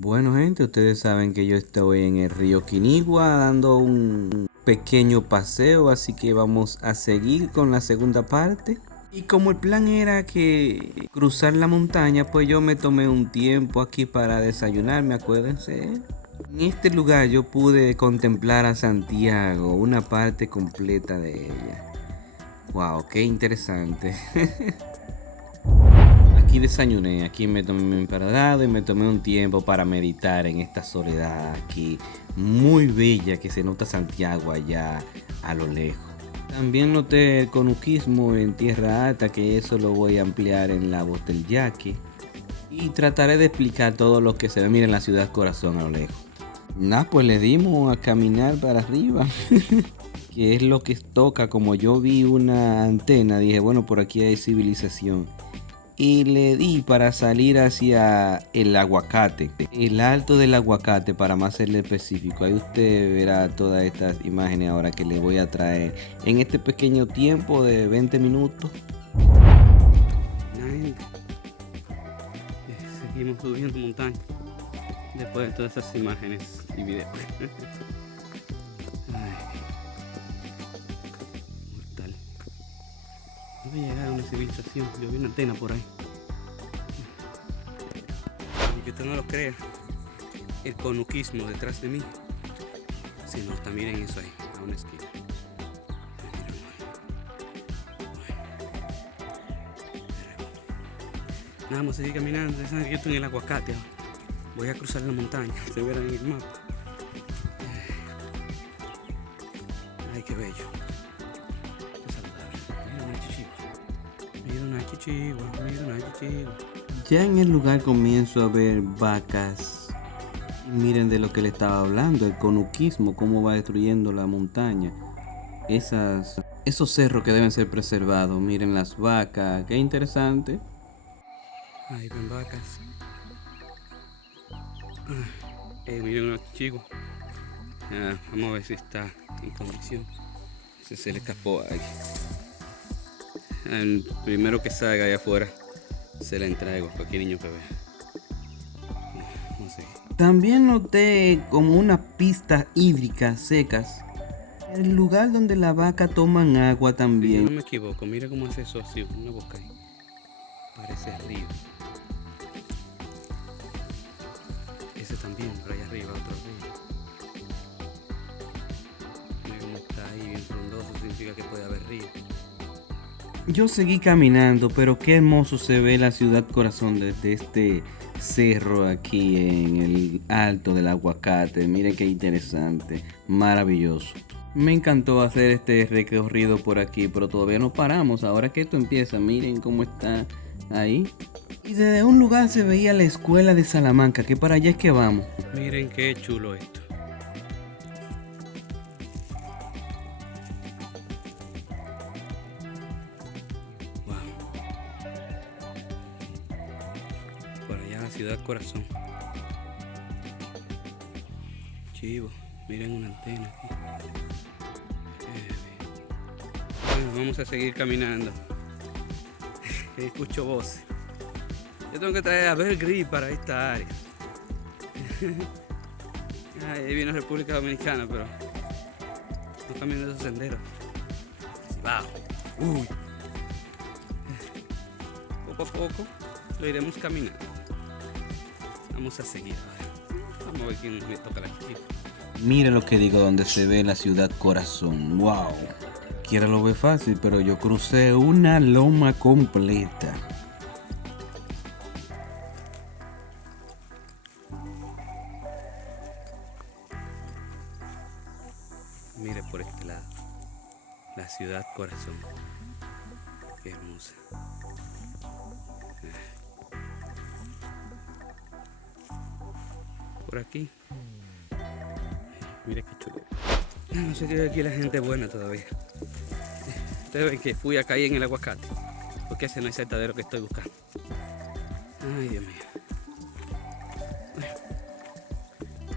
Bueno, gente, ustedes saben que yo estoy en el río Quinigua dando un pequeño paseo, así que vamos a seguir con la segunda parte. Y como el plan era que cruzar la montaña, pues yo me tomé un tiempo aquí para desayunarme, acuérdense. En este lugar yo pude contemplar a Santiago, una parte completa de ella. Wow, qué interesante. Aquí desayuné, aquí me tomé mi emperadado y me tomé un tiempo para meditar en esta soledad aquí muy bella que se nota Santiago allá a lo lejos. También noté el conuquismo en tierra alta, que eso lo voy a ampliar en la voz del yaque. Y trataré de explicar todo lo que se ve, miren la ciudad corazón a lo lejos. Nada, pues le dimos a caminar para arriba. Que es lo que toca, como yo vi una antena, dije, bueno, por aquí hay civilización y le di para salir hacia el aguacate, el alto del aguacate, para más serle específico. Ahí usted verá todas estas imágenes ahora que le voy a traer en este pequeño tiempo de 20 minutos. Seguimos subiendo montaña después de todas esas imágenes y videos. Ay, mortal. Debe llegar a una civilización. Yo vi una antena por ahí. Aunque usted no lo crea, el conuquismo detrás de mí se nota. Miren eso ahí, a una esquina. Nada, vamos a seguir caminando. Ustedes saben que yo estoy en el aguacate ahora. Voy a cruzar la montaña, se verá en el mapa. Ay, qué bello. Qué saludable. Mira una chichigua. Mira una chichigua. Mira una chichigua. Ya en el lugar comienzo a ver vacas. Y miren de lo que le estaba hablando, el conuquismo, cómo va destruyendo la montaña. Esos cerros que deben ser preservados. Miren las vacas, qué interesante. Ay, ven vacas. Miren una chichigua. Vamos a ver si está en condición. Se le escapó ahí. El primero que salga allá afuera se la entrego a cualquier niño que vea. No sé. También noté como unas pistas hídricas secas. El lugar donde la vaca toman agua Si yo también. no me equivoco, mira cómo hace eso así, una boca ahí. Parece río. Ese también, por allá arriba, otro río. Mira cómo está ahí, bien frondoso, significa que puede haber río. Yo seguí caminando, pero qué hermoso se ve la ciudad corazón desde este cerro aquí en el alto del aguacate. Miren qué interesante, maravilloso. Me encantó hacer este recorrido por aquí, pero todavía no paramos. Ahora que esto empieza, miren cómo está ahí. Y desde un lugar se veía la escuela de Salamanca, que para allá es que vamos. Miren qué chulo esto. Wow. Por allá la ciudad corazón. Chivo, miren una antena aquí. Bueno, vamos a seguir caminando. Escucho voces. Yo tengo que traer a Bear Grylls para esta área. Ay, ahí viene República Dominicana, pero no camino esos senderos. Wow. Uy. Poco a poco lo iremos caminando. Vamos a seguir. Vamos a ver quién me toca la chica. Mira lo que digo, donde se ve la ciudad corazón. Wow. Quiera lo ve fácil, pero yo crucé una loma completa. Mire por este lado. La ciudad corazón. Qué hermosa. Por aquí. Mira qué chulo. No sé si aquí la gente es buena todavía. Ustedes ven que fui a caer en el aguacate. Porque ese no es el saltadero que estoy buscando. Ay, Dios mío.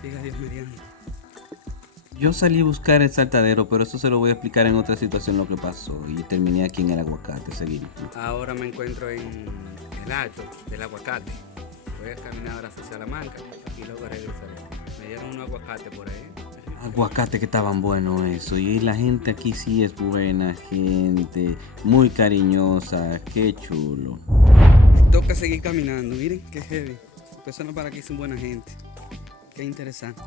Siga Dios mediante. Yo salí a buscar el saltadero, pero eso se lo voy a explicar en otra situación lo que pasó. Y terminé aquí en el aguacate, seguimos. Ahora me encuentro en el alto del aguacate. Voy a caminar ahora hacia Salamanca. y luego regresaré. Me dieron un aguacate por ahí. Aguacate que estaban buenos eso. Y la gente aquí sí es buena gente, muy cariñosa, qué chulo. Toca seguir caminando, miren qué heavy. Personas para aquí son buena gente. Qué interesante.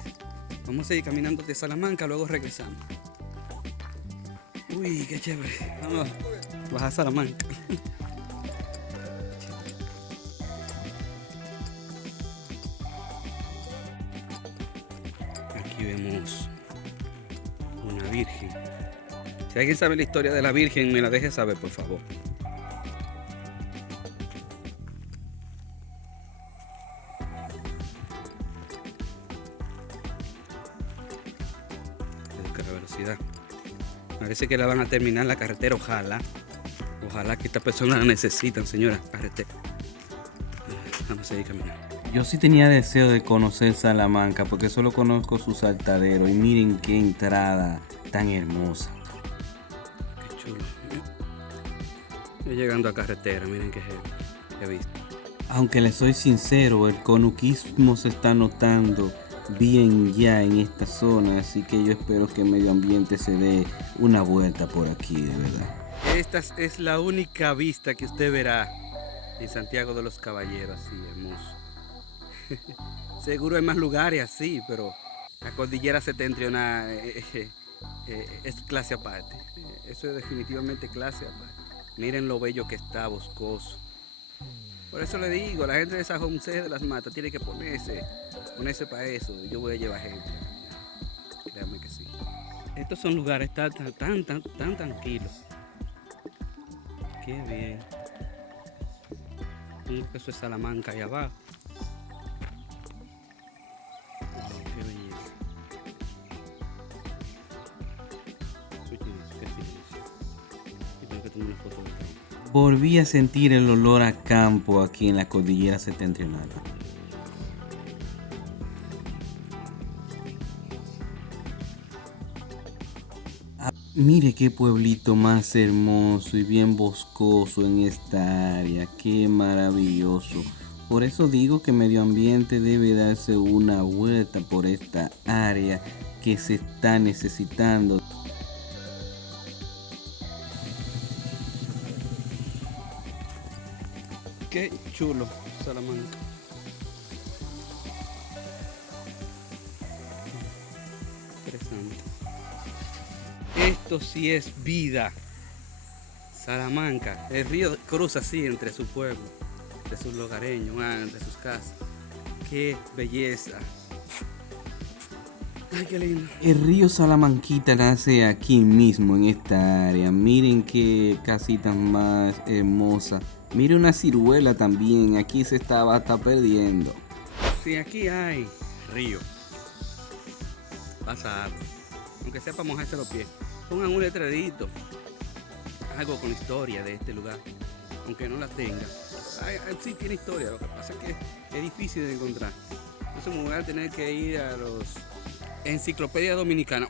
Vamos a seguir caminando de Salamanca, luego regresamos. Uy, qué chévere. Vamos a bajar a Salamanca. Aquí vemos una virgen. Si alguien sabe la historia de la virgen, me la deje saber, por favor. Reduzca la velocidad. Parece que la van a terminar la carretera, ojalá. Ojalá que estas personas la necesitan, señora carretera. Vamos a seguir caminando. Yo sí tenía deseo de conocer Salamanca porque solo conozco su saltadero y miren qué entrada tan hermosa. Qué chulo. Estoy llegando a carretera, miren qué he visto. Aunque les soy sincero, el conuquismo se está notando bien ya en esta zona, así que yo espero que el medio ambiente se dé una vuelta por aquí, de verdad. Esta es la única vista que usted verá en Santiago de los Caballeros, así hermoso. Seguro hay más lugares así, pero la cordillera septentrional es clase aparte. Eso es definitivamente clase aparte. Miren lo bello que está, boscoso. Por eso le digo, la gente de San José de las Matas tiene que ponerse para eso. Yo voy a llevar gente. Créanme que sí. Estos son lugares tan tranquilos. Qué bien. Eso es Salamanca ahí abajo. Wow, qué belleza. Escuchen eso, qué silencio. Y tengo que tomar una foto de esto. Volví a sentir el olor a campo aquí en la cordillera septentrional. Mire qué pueblito más hermoso y bien boscoso en esta área, qué maravilloso. Por eso digo que medio ambiente debe darse una vuelta por esta área que se está necesitando. Qué chulo, Salamanca. Interesante. Esto sí es vida. Salamanca. El río cruza así entre su pueblo, entre sus lugareños, entre sus casas. Qué belleza. Ay, qué lindo. El río Salamanquita nace aquí mismo en esta área. Miren qué casita más hermosa. Miren una ciruela también. Aquí se está perdiendo. Sí, aquí hay río. Pasa agua. Aunque sea para mojarse los pies. Pongan un letrerito. Algo con historia de este lugar. Aunque no la tenga. Sí tiene historia. Lo que pasa es que es difícil de encontrar. Entonces me voy a tener que ir a los Enciclopedia Dominicana.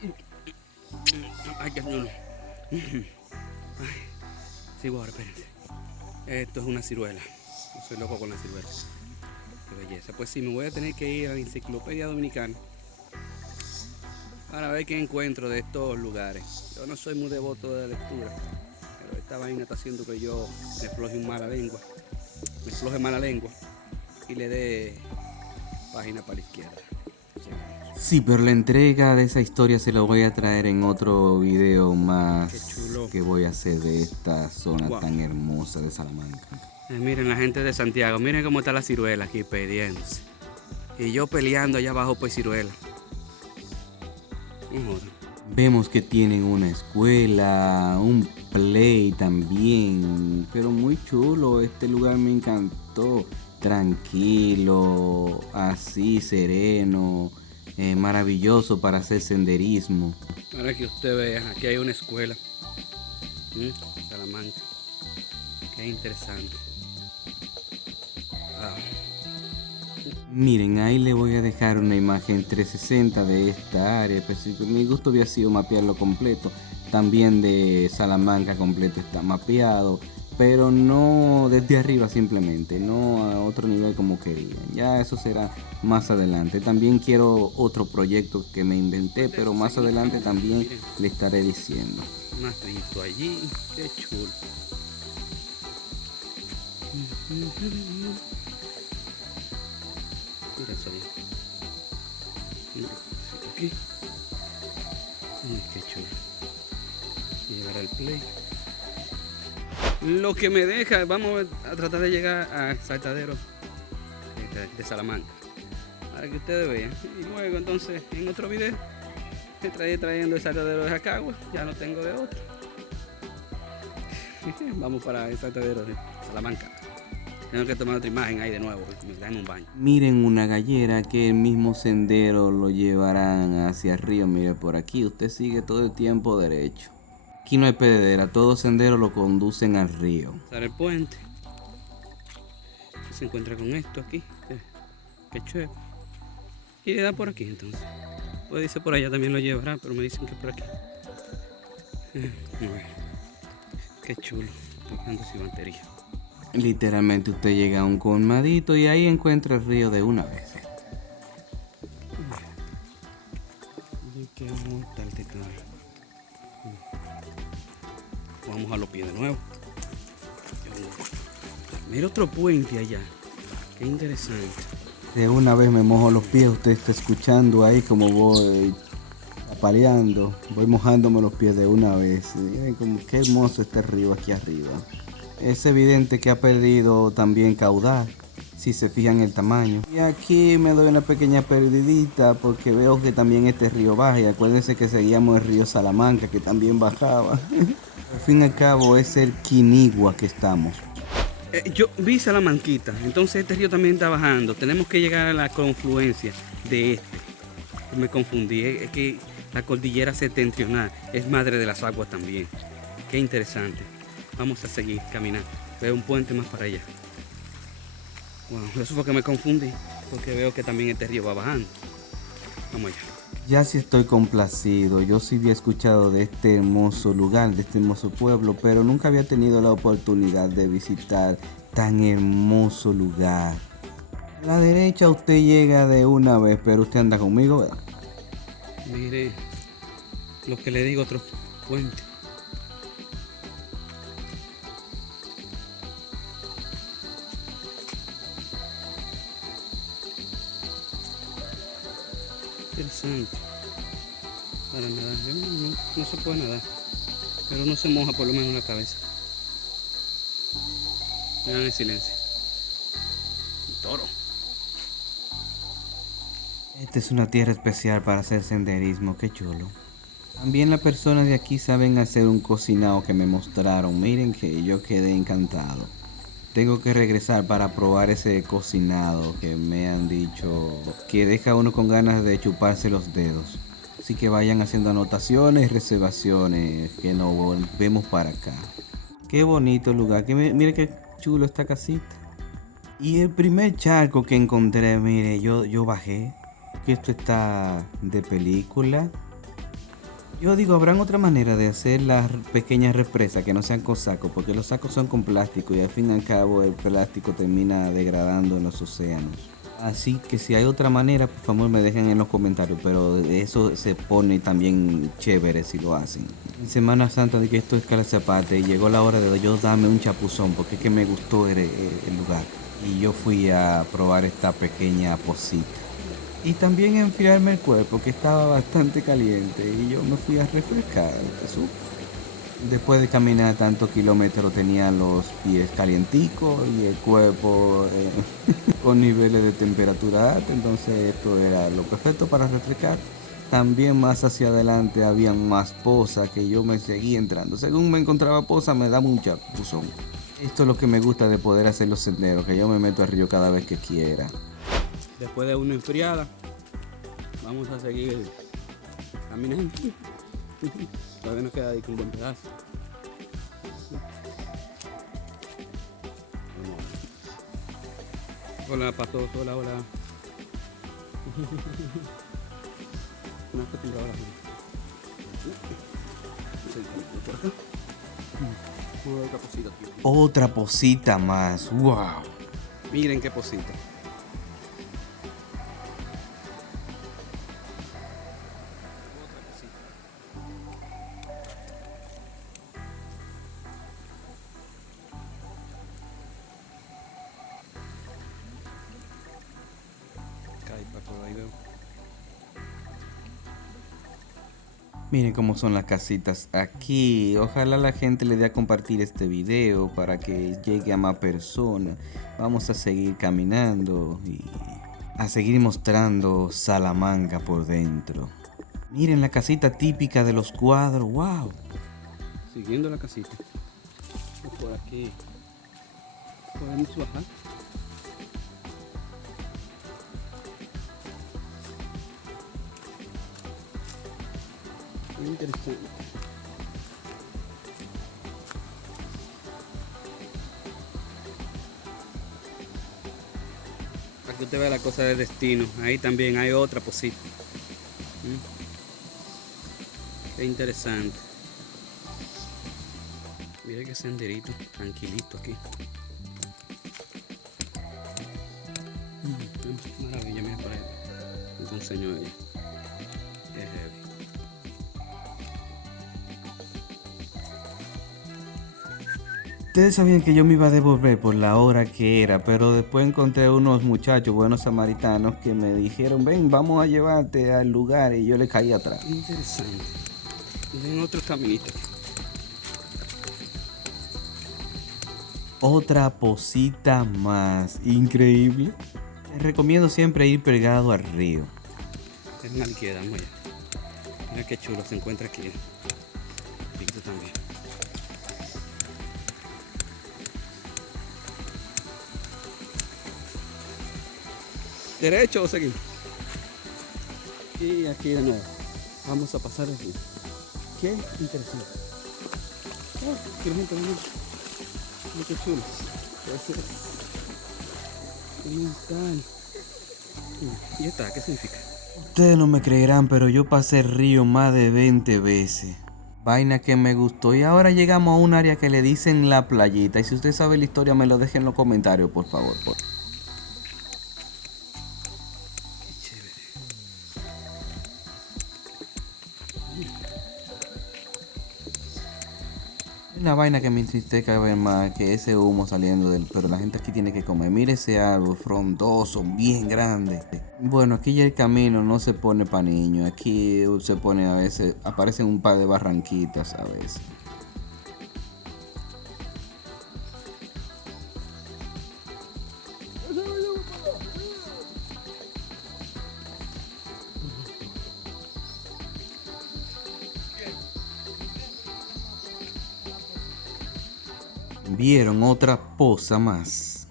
Ay, qué chulo. Sí, ahora, espérense. Esto es una ciruela. Yo soy loco con la ciruela. Qué belleza. Pues sí, me voy a tener que ir a la Enciclopedia Dominicana para ver qué encuentro de estos lugares. Yo no soy muy devoto de la lectura, pero esta vaina está haciendo que yo me floje mala lengua y le dé página para la izquierda. Sí, pero la entrega de esa historia se la voy a traer en otro video más que voy a hacer de esta zona tan hermosa de Salamanca. Miren la gente de Santiago, miren cómo está la ciruela aquí perdiéndose. Y yo peleando allá abajo por ciruela. Vemos que tienen una escuela, un play también, pero muy chulo, este lugar me encantó, tranquilo, así sereno, maravilloso para hacer senderismo. Ahora que usted vea, aquí hay una escuela, Salamanca, qué interesante. Wow. Miren, ahí le voy a dejar una imagen 360 de esta área. Mi gusto había sido mapearlo completo. También de Salamanca completo está mapeado. pero no desde arriba simplemente, no a otro nivel como quería. Ya eso será más adelante. También quiero otro proyecto que me inventé, pero más adelante también le estaré diciendo. Un atrito allí, qué chulo. Mira eso ahí. Mira, aquí. Qué chulo. Llegar al play. Lo que me deja, vamos a tratar de llegar al saltadero de Salamanca. Para que ustedes vean. Y luego entonces en otro video te trae trayendo el saltadero de Jacagua. Ya no tengo de otro. Vamos para el saltadero de Salamanca. Tengo que tomar otra imagen ahí de nuevo, me dan un baño. Miren una gallera que el mismo sendero lo llevarán hacia el río. Mire por aquí, usted sigue todo el tiempo derecho. Aquí no hay pededera, todo sendero lo conducen al río. Sale el puente. Se encuentra con esto aquí. Qué chévere. Y le da por aquí entonces. Pues dice por allá también lo llevará, pero me dicen que por aquí. Qué chulo. Tocando su batería. Literalmente usted llega a un colmadito y ahí encuentra el río de una vez. Qué mortal te cae. Vamos a los pies de nuevo. Mira otro puente allá. Qué interesante. De una vez me mojo los pies, usted está escuchando ahí como voy apaleando, voy mojándome los pies de una vez. Miren como qué hermoso este río aquí arriba. Es evidente que ha perdido también caudal, si se fijan el tamaño. Y aquí me doy una pequeña perdidita porque veo que también este río baja. Y acuérdense que seguíamos el río Salamanca que también bajaba. Al fin y al cabo es el Quinigua que estamos. Yo vi Salamanquita, entonces este río también está bajando. Tenemos que llegar a la confluencia de este. Me confundí, es que la cordillera septentrional es madre de las aguas también. Qué interesante. Vamos a seguir caminando. Veo un puente más para allá. Bueno, eso fue que me confundí, porque veo que también este río va bajando. Vamos allá. Ya sí estoy complacido, yo sí había escuchado de este hermoso lugar, de este hermoso pueblo, pero nunca había tenido la oportunidad de visitar tan hermoso lugar. A la derecha usted llega de una vez, pero usted anda conmigo, ¿verdad? Mire, lo que le digo, otro puente. Interesante. Para nadar, no se puede nadar, pero no se moja por lo menos la cabeza. Vean el silencio. Un toro. Esta es una tierra especial para hacer senderismo, qué chulo. También las personas de aquí saben hacer un cocinado que me mostraron, miren que yo quedé encantado. Tengo que regresar para probar ese cocinado que me han dicho que deja uno con ganas de chuparse los dedos. Así que vayan haciendo anotaciones y reservaciones que nos volvemos para acá. Qué bonito lugar, mire qué chulo esta casita. Y el primer charco que encontré, mire, yo bajé. Que esto está de película. Yo digo, habrán otra manera de hacer las pequeñas represas que no sean con sacos, porque los sacos son con plástico y al fin y al cabo el plástico termina degradando en los océanos. Así que si hay otra manera, por favor me dejen en los comentarios, pero eso se pone también chévere si lo hacen. En Semana Santa de que esto es Calzapate, llegó la hora de yo darme un chapuzón, porque es que me gustó el lugar. Y yo fui a probar esta pequeña posita. Y también enfriarme el cuerpo, que estaba bastante caliente, y yo me fui a refrescar. Después de caminar tantos kilómetros tenía los pies calienticos y el cuerpo con niveles de temperatura alta, entonces esto era lo perfecto para refrescar. También más hacia adelante habían más pozas que yo me seguía entrando. Según me encontraba poza me daba un chapuzón. Esto es lo que me gusta de poder hacer los senderos, que yo me meto al río cada vez que quiera. Después de una enfriada, vamos a seguir caminando. Todavía nos queda ahí un buen pedazo. Hola, patos, hola. No es que tenga ahora. Por acá. Otra posita aquí. Otra posita más. ¡Wow! Miren qué posita. Ahí veo. Miren cómo son las casitas aquí. Ojalá la gente le dé a compartir este video para que llegue a más personas. Vamos a seguir caminando y a seguir mostrando Salamanca por dentro. Miren la casita típica de los cuadros. ¡Wow! Siguiendo la casita. Por aquí. Podemos bajar. Muy interesante. Aquí usted ve la cosa de destino. Ahí también hay otra posita. Qué interesante. Mira qué senderito, tranquilito aquí. Maravilla, mira por ahí. Me enseñó ella. Qué heavy. Ustedes sabían que yo me iba a devolver por la hora que era, pero después encontré unos muchachos buenos samaritanos que me dijeron, ven, vamos a llevarte al lugar, y yo le caí atrás. Interesante. Miren otro caminito. Otra posita más. Increíble. Les recomiendo siempre ir pegado al río. Es una liquidez, vamos allá. Mira qué chulo se encuentra aquí. Y tú también. ¿Derecho o seguimos? Y aquí de nuevo. Vamos a pasar aquí. Qué interesante. Oh, qué gente, mira. Mira qué chulo. Ese es. ¿Y esta qué significa? Ustedes no me creerán, pero yo pasé el río más de 20 veces. Vaina que me gustó. Y ahora llegamos a un área que le dicen la playita. Y si usted sabe la historia, me lo deje en los comentarios, por favor. Qué chévere. Una vaina que me entristece ver más que ese humo saliendo del... Pero la gente aquí tiene que comer. Mire ese árbol frondoso, bien grande. Bueno, aquí ya el camino no se pone para niños. Aquí se pone a veces... Aparecen un par de barranquitas a veces. Vieron otra poza más.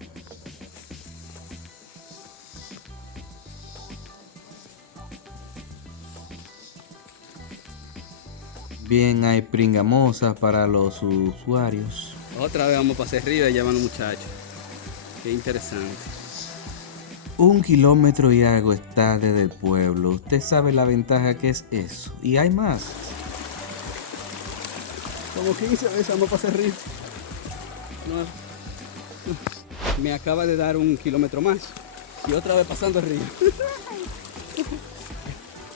Bien, hay pringamosas para los usuarios. Otra vez vamos para hacia arriba y llaman los muchachos. Qué interesante. 1 kilómetro y algo está desde el pueblo. Usted sabe la ventaja que es eso. Y hay más. Como 15 veces vamos para hacia arriba. No. Me acaba de dar 1 kilómetro más. Y otra vez pasando arriba.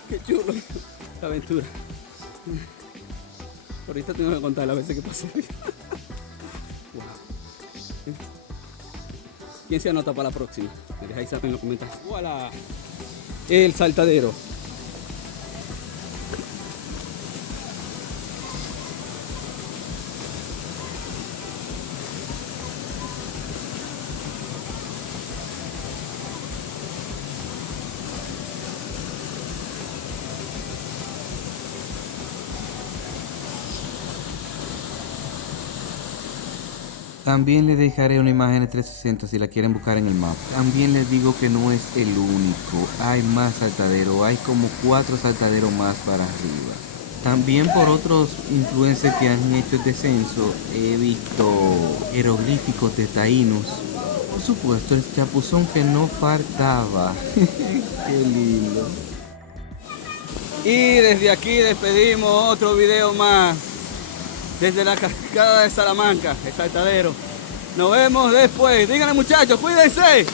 Qué chulo. La aventura. Ahorita tengo que contar las veces que pasé arriba. Wow. ¿Quién se anota para la próxima? Me dejáis saber en los comentarios. ¡Voilà! El saltadero. También les dejaré una imagen de 360 si la quieren buscar en el mapa. También les digo que no es el único. Hay más saltaderos. Hay como 4 saltaderos más para arriba. También por otros influencers que han hecho el descenso he visto jeroglíficos de taínos. Por supuesto el chapuzón que no faltaba. Qué lindo. Y desde aquí despedimos otro video más desde la cascada de Salamanca, el saltadero. Nos vemos después. Díganle, muchachos, cuídense.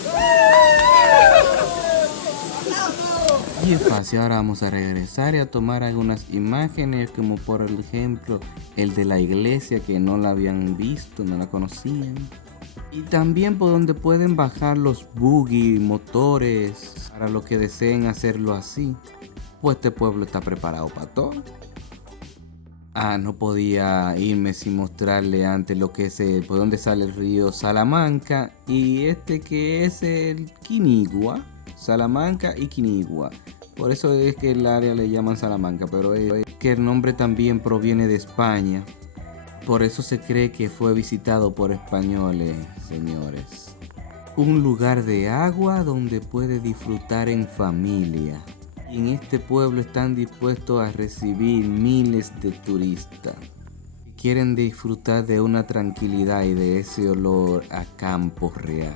Y es fácil, ahora vamos a regresar y a tomar algunas imágenes, como por ejemplo el de la iglesia, que no la habían visto, no la conocían. Y también por donde pueden bajar los buggy, motores, para los que deseen hacerlo así. Pues este pueblo está preparado para todo. No podía irme sin mostrarle antes lo que es por donde sale el río Salamanca y este que es el Quinigua. Salamanca y Quinigua. Por eso es que el área le llaman Salamanca, pero es que el nombre también proviene de España. Por eso se cree que fue visitado por españoles, señores. Un lugar de agua donde puede disfrutar en familia. Y en este pueblo están dispuestos a recibir miles de turistas que quieren disfrutar de una tranquilidad y de ese olor a campo real.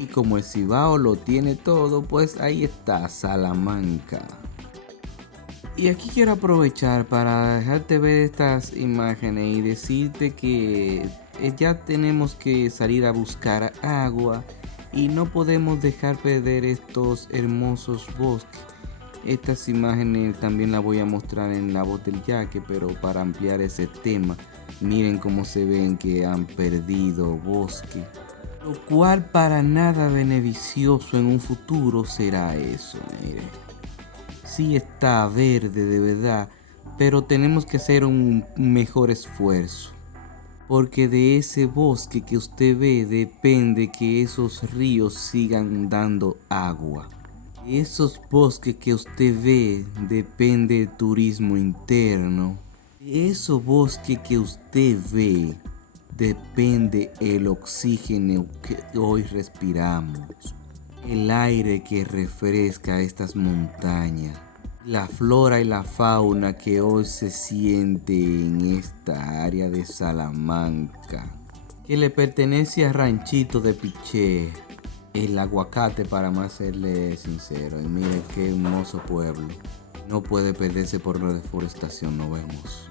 Y como el Cibao lo tiene todo, pues ahí está Salamanca. Y aquí quiero aprovechar para dejarte ver estas imágenes y decirte que ya tenemos que salir a buscar agua y no podemos dejar perder estos hermosos bosques. Estas imágenes también las voy a mostrar en La Voz del Yaque, pero para ampliar ese tema, miren cómo se ven que han perdido bosque. Lo cual para nada beneficioso en un futuro será eso, miren. Sí está verde de verdad, pero tenemos que hacer un mejor esfuerzo. Porque de ese bosque que usted ve depende que esos ríos sigan dando agua. De esos bosques que usted ve depende el turismo interno. De esos bosques que usted ve depende el oxígeno que hoy respiramos. El aire que refresca estas montañas. La flora y la fauna que hoy se siente en esta área de Salamanca, que le pertenece a Ranchito de Piché, el aguacate para más serle sincero. Y mire qué hermoso pueblo, no puede perderse por la deforestación. Nos vemos.